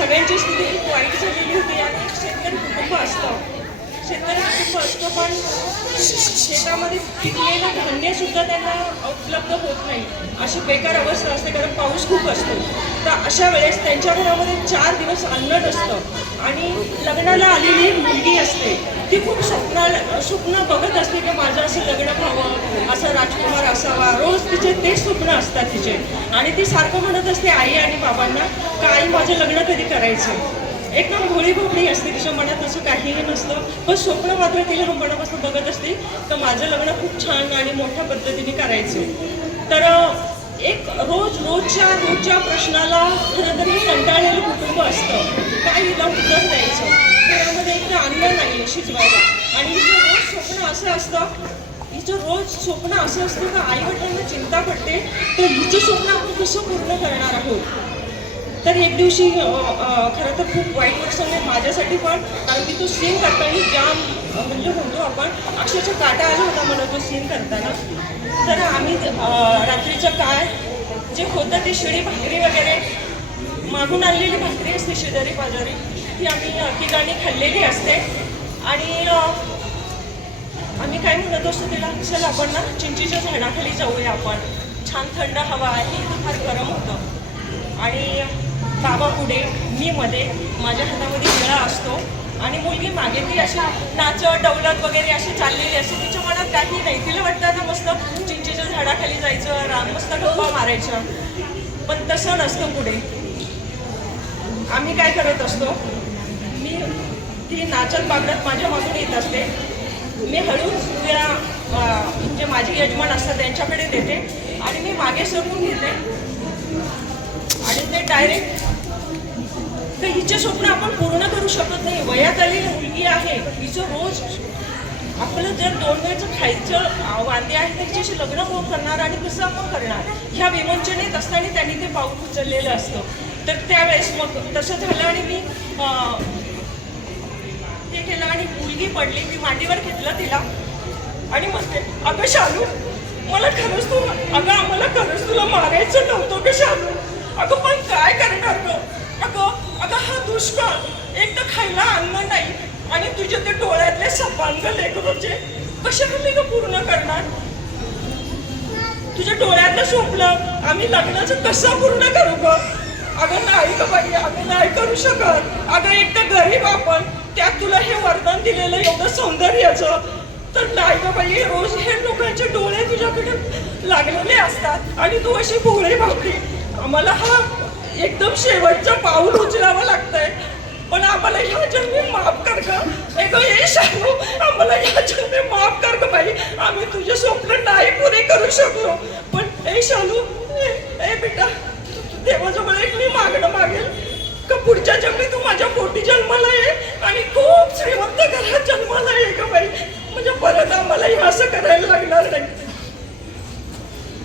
सगळ्यांची स्थिती खूप वाईट झालेली होती. आणि शेतकरी कुटुंब असतं. शेतकरी कुटुंब असतं पण शेतामध्ये पिकलेलं धान्यसुद्धा त्यांना उपलब्ध होत नाही. अशी बेकार अवस्था असते कारण पाऊस खूप असतो. तर अशा वेळेस त्यांच्या घरामध्ये चार दिवस अन्न नसतं. आणि लग्नाला आलेली मुलगी असते ती खूप स्वप्न स्वप्न बघत असते की माझं असं लग्न व्हावं असं राजकुमार असावा. रोज तिचे तेच स्वप्न असतात तिचे. आणि ती सारखं म्हणत असते आई आणि बाबांना का आई माझं लग्न कधी करायचं? एकदम भोळी भोपळी असते तिच्या मनात असं काहीही नसतं. पण स्वप्न मात्र तिला लहानपणापासून बघत असते तर माझं लग्न खूप छान आणि मोठ्या पद्धतीने करायचं. तर एक रोज रोजच्या रोजच्या प्रश्नाला खरं तर हे कंटाळलेलं कुटुंब असतं. काय हिला उत्तर द्यायचं. घरामध्ये एकदा आणलं अन्न नाही शिजवायला. आणि हिचं रोज स्वप्न असं असतं हिचं रोज स्वप्न असं असतं का आई वडिलांना चिंता पडते? तर हिचं स्वप्न आपण कसं पूर्ण करणार आहोत? तर एक दिवशी खरं तर खूप वाईट प्रसंग आहे माझ्यासाठी पण कारण की तो सीन करताना जाम म्हणजे म्हणतो आपण अक्षरशः काटा आला होता मला तो सीन करताना. तर आम्ही रात्रीचं काय जे होतं ते शिळी भाकरी वगैरे मागून आणलेली भाकरी असते शेजारी पाजारी ती आम्ही ठिकाणी खाल्लेली असते. आणि आम्ही काय म्हणत असतो तिला चल आपण ना चिंचीच्या झाडाखाली जाऊया आपण. छान थंड हवा आहे फार गरम होतं. आणि बाबा पुढे मी मध्ये माझ्या हातामध्ये विळा असतो. आणि मुलगी मागे ती अशी नाचत डवलत वगैरे अशी चाललेली असते. तिच्या मनात काही नाही तिला वाटतं आता मस्त चिंचेच्या झाडाखाली जायचं रान मस्त गप्पा मारायचं. पण तसं नसतं पुढे. आम्ही काय करत असतो? मी ती नाचत बागडत माझ्या मागून येत असते. मी हळूच त्या जे माझे यजमान असतात त्यांच्याकडे देते आणि मी मागे सरकून घेते. आणि ते डायरेक्ट तर हिचे स्वप्न आपण पूर्ण करू शकत नाही. वयात आलेली मुलगी आहे हिचं रोज आपलं जर दोन वेळचं खायचं वांदे आहे तर हिच्याशी लग्न कोण करणार आणि कसं आपण करणार? ह्या विमोचनेत असताना त्यांनी ते पाऊल उचललेलं असतं. तर त्यावेळेस मग तसं झालं आणि मी ते केलं आणि मुलगी पडली. मी मांडीवर घेतलं तिला. आणि म्हणते अगं शालू मला खरंच तू अगं आम्हाला खरंच तुला मारायचं नव्हतं गं शालू. अगं पण काय करणार ग? अगं अगं हा दुष्काळ. एक तर खायला अन्न नाही आणि तुझे ते डोळ्यातले सपांग लेकरोचे म्हणजे कसे मी ग पूर्ण करणार? तुझ्या डोळ्यातलं स्वप्न आम्ही लग्नाचं कसं पूर्ण करू ग? अगं नाही ग बाई आम्ही नाही करू शकत. अगं एक तर गरीब आपण त्यात तुला हे वरदान दिलेलं एवढं सौंदर्याचं. तर नाही ग बाई रोज हे लोकांचे डोळे तुझ्याकडे लागलेले असतात आणि तू अशी भोळे भाकरी. आम्हाला हा एकदम शेवटचं पाऊल उचलावं लागतंय. पण आम्हाला ह्या जन्मी माफ कर ग. ए ग शालू आम्हाला ह्या जन्मी माफ कर ग बाई. आम्ही तुझे स्वप्न नाही पुरे करू शकलो. पण ए शालू ए बेटा देवाजवळ एक मी मागणं मागेल. का पुढच्या जन्मी तू माझ्या पोटी जन्माला ये आणि खूप श्रीमंत घरात जन्माला ये का बाई. म्हणजे परत आम्हाला हे असं करायला लागणार नाही.